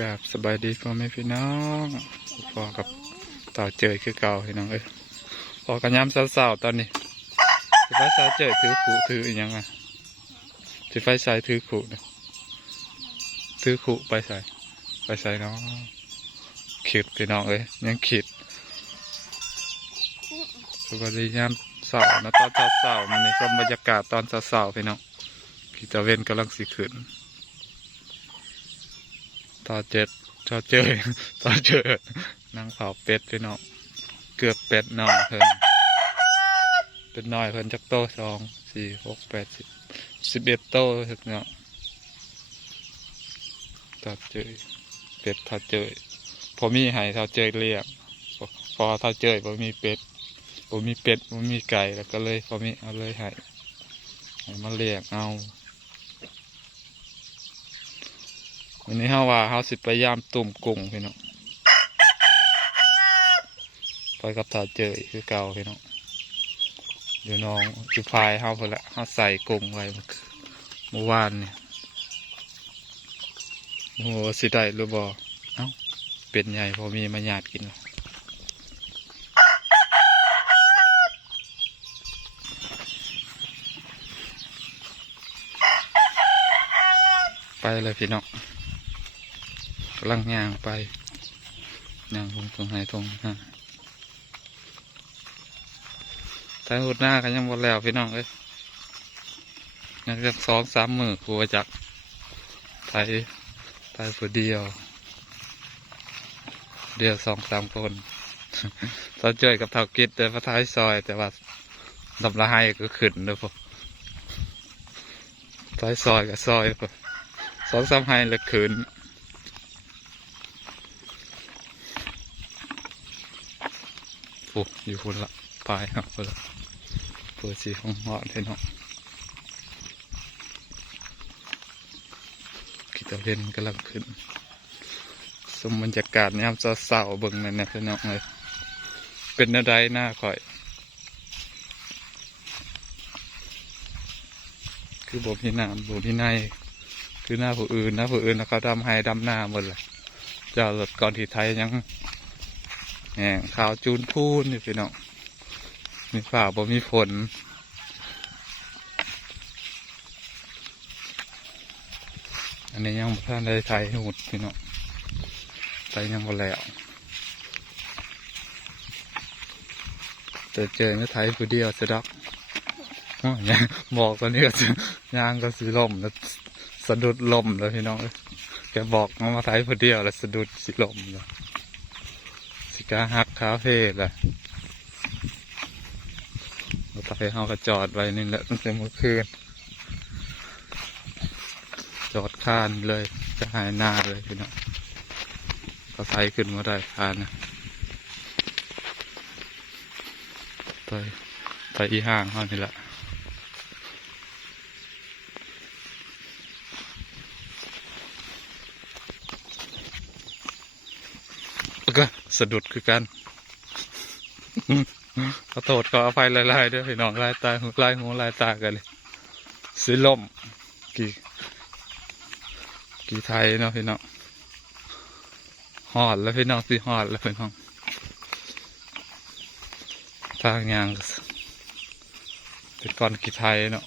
กับสบายดีพ่อแม่พี่น้องพอกับต่อเจอคือเก่าพี่น้องเอ้ยพอกันย้ำสาวๆตอนนี้สิไฟสายเจอถือขู่ถืออีกยังไงสิไฟสายถือขู่นะถือขู่ไปใส่ไปใส่เนาะขีดพี่น้องเอ้ยยังขีดสวัสดีย้ำสาวนะตอนสาวๆมันในชมบรรยากาศตอนสาวๆพี่น้องกีตาเวนกำลังสิขึ้น ต่อเจ็ดต่อเจอต่อเจอนั่งเผาเป็ดพี่น้องเกือบเป็ดน้อยเพิ่นเป็นน้อยเพิ่นจักโตสองสี่หกแปดสิบสิบเอ็ดโตพี่น้องต่อเจอเป็ดต่อเจอพอมีให้ต่อเจอเลี้ยงพอต่อเจอพอมีเป็ดพอมีเป็ดพอมีไก่แล้วก็เลยพอมีเอาเลยให้ให้มาเลี้ยงเอา วันนี้เฮาว่าเฮาสิพยายามตุ่มกุ้งพี่น้องไปกับถาเจอคือเก่าพี่น้องเดี๋ยวน้องจุพายเฮาพอละเฮาใส่กุ้งไว้เมื่อวานเนี่ยโอ้โหสิได้หรือบ่เอ้าเป็นใหญ่พอมีมาหยาดกินไปเลยพี่น้อง กำลังย่างไปย่างลงตรงไหนตรงฮะสายหุดหน้ากันยังหมดแล้วพี่น้องเอ้ยยังจะสองสามมือครูจักไทยไทยผู้เดียว เดียวสองสามคนตอนเจอกับเท่ากิดแต่พระท้ายซอย แต่ว่าลำละให้ก็ขึ้นเลยพวกท้ายซอยกับซอยพวกสองสามให้แล้วขึ้น โอ้อยู่คนละปลายครับคนละเปิดสีของหอดเลยเนาะกิตาเล่นกำลังขึ้น สมบรรยากาศเนี่ยจะเศร้าๆเบิ่งนั่นนะพี่น้องเลยเป็นนาไดหน้าข่อย คือบ่พี่น้ำบ่พี่ในคือหน้าผู้อื่นหน้าผู้อื่นนะเขาดำให้ดำหน้าหมดเลยจ้าหลดก่อนที่ไทยยัง แหงขาวจูนพูนนี่พี่น้องมีฝ่าบ่มีฝนอันนี้ยังท่านได้ไทยหุดพี่น้องไทยยังบ่แล้วแต่เจอในไทยผู้เดียวสะดอกอ้าวเนี่ยบอกตอนนี้ก็ยางก็สีลมแล้วสะดุดลมเลยพี่น้องแกบอกมามาไทยผู้เดียวแล้วสะดุดสีลมเลยสิ กาฮักคาเฟ่แหละรถไฟเขาก็จอดไว้นี่แหละตั้งแต่เมื่อคืน จอดข้านเลย จะหายหน้าเลยพี่น้องก็ไทยขึ้นมาได้คานนะไปไปอีห้างเขานี่แหละแล้วก็ สะดุดคือกันขอโทษขออภัยหลายๆด้วยพี่น้องลายตาลายหูลายตากันเลยสีลมกี่กี่ไทยเนาะพี่น้องหอดแล้วพี่น้องสิหอดแล้วพี่น้องทางยางเป็นก้อนกี่ไทยเนาะ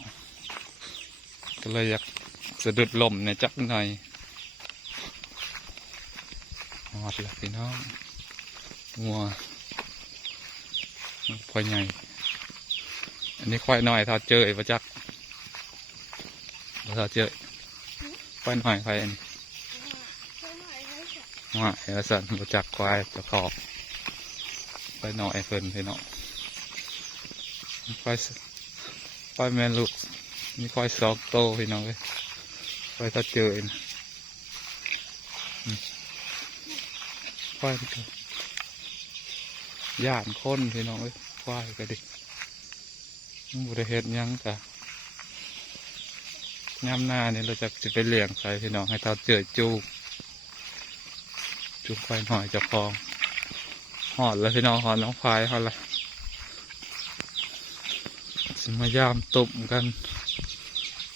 ก็เลยอยากสะดุดลมเนี่ยจักหน่อยหอดแล้วพี่น้อง งัวควายใหญ่ อันนี้ควายหน้อยทอดเจอไอ้ประจักษ์ทอดเจอควายหน้อยควายอันนี้ว่าไอ้สันประจักษ์ควายจะขอบควายหน้อยเพิ่นพี่น้องควายควายแม่ลูกมีควายสองโตพี่น้องเลยควายทอดเจอนะอืมควายนี่ ย่านคนพี่น้องเอ้ยควายก็ดิมันบุได้เฮ็ดยังกะย่ำหน้านี่เราจะจะไปเลี้ยงใส่พี่น้องให้เท่าเจือจูกจูกควายหน่อยจะคลองหอดแล้วพี่น้องหอดน้องควายเขาละสิมายามตุ่มกัน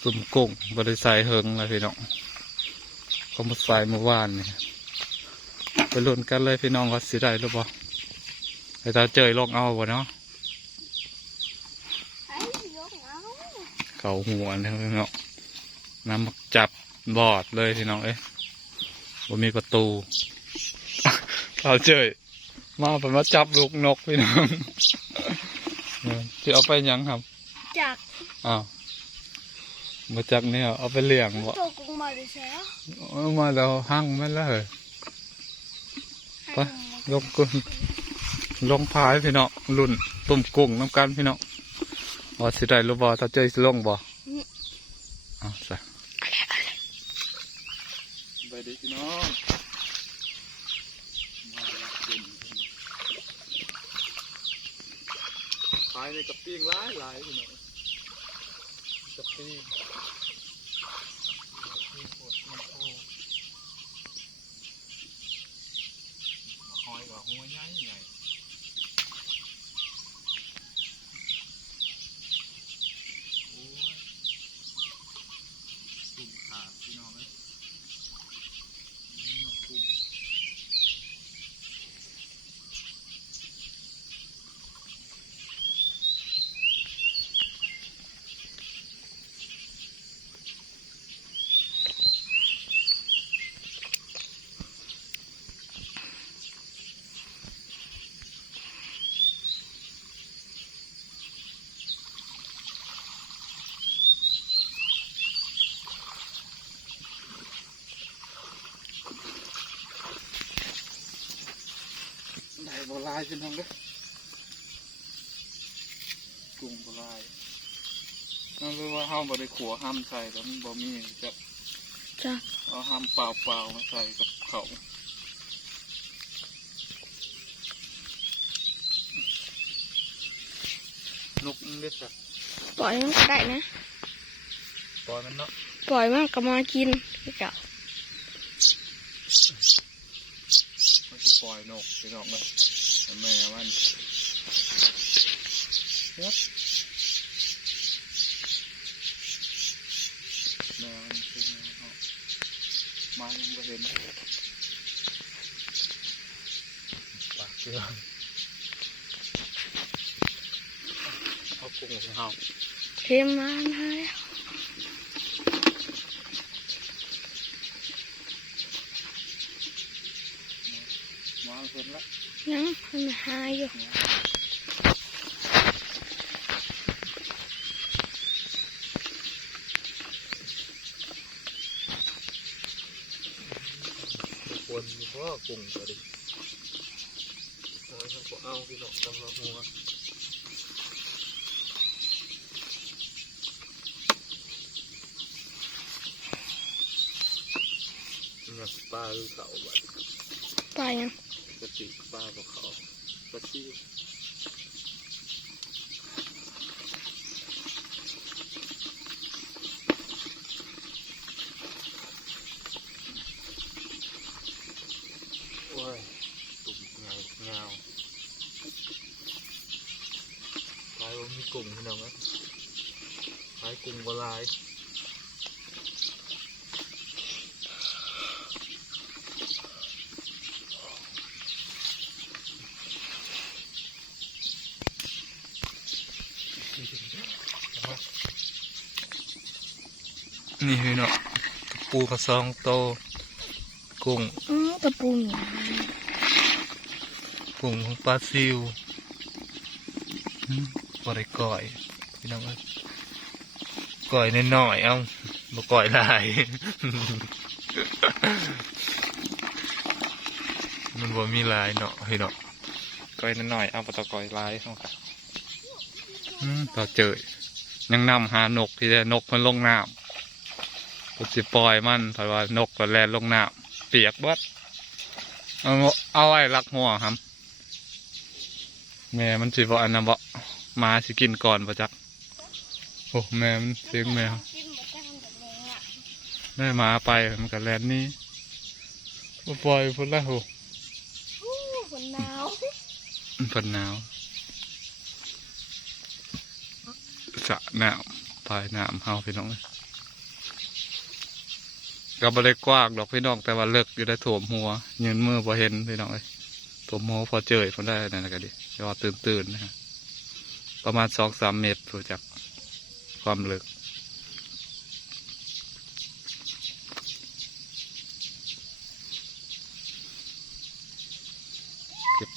ตุ่มกุ้งบริใส่เฮิงเลยพี่น้องเขมาใส่เมื่อวานนี่ไปลุ้นกันเลยพี่น้องว่าสิได้หรือเปล่า ไปตาเจยลงเอาบ่เนาะไอ้ยกเอาเขาหัวนะพี่น้องน้ำมักจับบอดเลยพี่น้องเอ้ยบ่มีประตูเราเจยมาเป็นมาจับลูกนกพี่น้องเออที่เอาไปหยังครับจากอ้าวมาจักเนี่ยเอาไปเลี้ยงบ่ตัวกุ้งมาดิเสียเอามาแล้วหั่งมันแล้วเหรอไปลงกุ้ง ลงพายพี่น้องรุ่นตุ่มกุ้งน้ำกันพี่น้องว่าสิได้หรือบ่ถ้าเจอสิลงบ่เอ้าวซะไปดีพี่น้องขายในกับปิ้งหลายหลายพี่น้องกับปิ้งปิ้งโคตรมันโอ้หอยกับหัวใหญ่ใหญ่โอ้ยตุ่มขาดพี่น้องเอ้ยนี่มาตุ่ม ได้ บลายพี่น้องเด้อกุ้งบลายนั่นคือว่าห้ามบริขัวห้ามใส่แล้วมันบ่มีจะจ้ะเอาห้ามเปล่าเปล่าๆมาใส่กับเขานกมันเล็กอะปล่อยมันก็ได้นะ ปล่อยมันเนาะปล่อยมันก็มากินคือเก่ามันจะปล่อยนกพี่น้องเลยแต่แม่มันเฮ็ดแม่มันเป็นไงเนาะมายังไม่เห็นปากเกลือ เอากุ้งของเฮาเค็มมาเลยมาเห็นละยังมันหา ยอยู่ควรมีเพราะว่ากุ้งตัวดิเอาเขา ก็เอาพี่น้องตำละหัวเนี่ยปลาเขาบัดปล่อกติปลาบ่เขาปลาซิวโอ้ยตุ่มเงาเงาลายว่ามีกลุ่มพี่น้องไหมลายกลุ่มบ่ลาย นี่พี่เนาะปูกระซองโตกุ้งอือตะปูหนีกุ้งของปลาซิวอืมบ่ได้ก่อยพี่น้องเอ้ยก่อยน้อยๆเอาบ่ก่อยหลายมันบ่มีหลายเนาะพี่เนาะก่อยน้อยๆเอาบ่ต้องก่อยหลายเนาะครับอืมต่อเจอยังนำหานกที่ได้นกมันลงน้ำ ก็สิปล่อยมันเพราะว่านกก็แล่นลงน้ำเปียกเบิดเอาเอาไว้รักหัวครับแม่มันสิบ่อันนั้นบ่หมาสิกินก่อนบ่จักโอ้แม่มันเสียงแมวกินหมดแก้มแบบนี้อะแม่หมาไปมันก็แลนหนี่บ่ปล่อยพุ่นละโหอู้ฝนหนาวมันเพิ่นหนาวสระน้ำพายน้ำเฮาพี่น้องเอ้ย ก็บ่ได้กว้างดอกพี่น้องแต่ว่าเลิกอยู่ได้ถ่วมหัวยืนมือพอเห็นพี่น้องเอ้ยถ่วมหัวพอเจอผมได้นั่นก็ดียอดตื่นตื่นๆนะฮะประมาณสองสามเมตรรู้จักความลึกเก็บ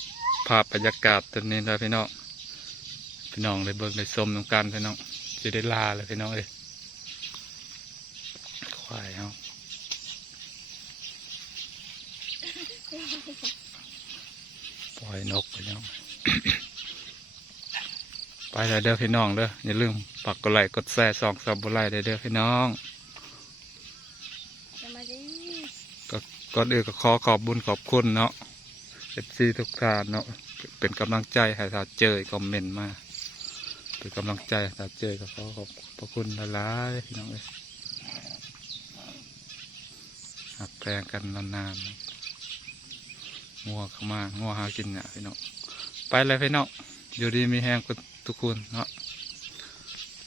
ภาพบรรยากาศตอนนี้นะพี่น้องพี่น้องได้เบิ่งได้มน้ำกันพี่น้องจะได้ลาเลยพี่น้องเอ้ยควายเฮา ปล่อยนกไปน้องไปแล้วเด้อพี่น้องเด้ออย่าลืมปักกดไลค์กดแชร์สองสับบุไลค์เด้อเด้อพี่น้องจะมาดิก็ก่อนอื่นก็ขอขอบบุญขอบคุณเนาะเอฟซีทุกท่านเนาะเป็นกำลังใจให้ถ้าเจอคอมเมนต์มาเป็นกำลังใจให้ถ้าเจอก็ขอขอบพระคุณหลายๆพี่น้องเลยหักแพงกันนานๆ งัวเข้ามางัวหากินเนี่ยพี่น้องไปเลยพี่น้องอยู่ดีมีแห้งกันทุกคนเนาะ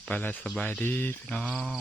ไปเลยสบายดีพี่น้อง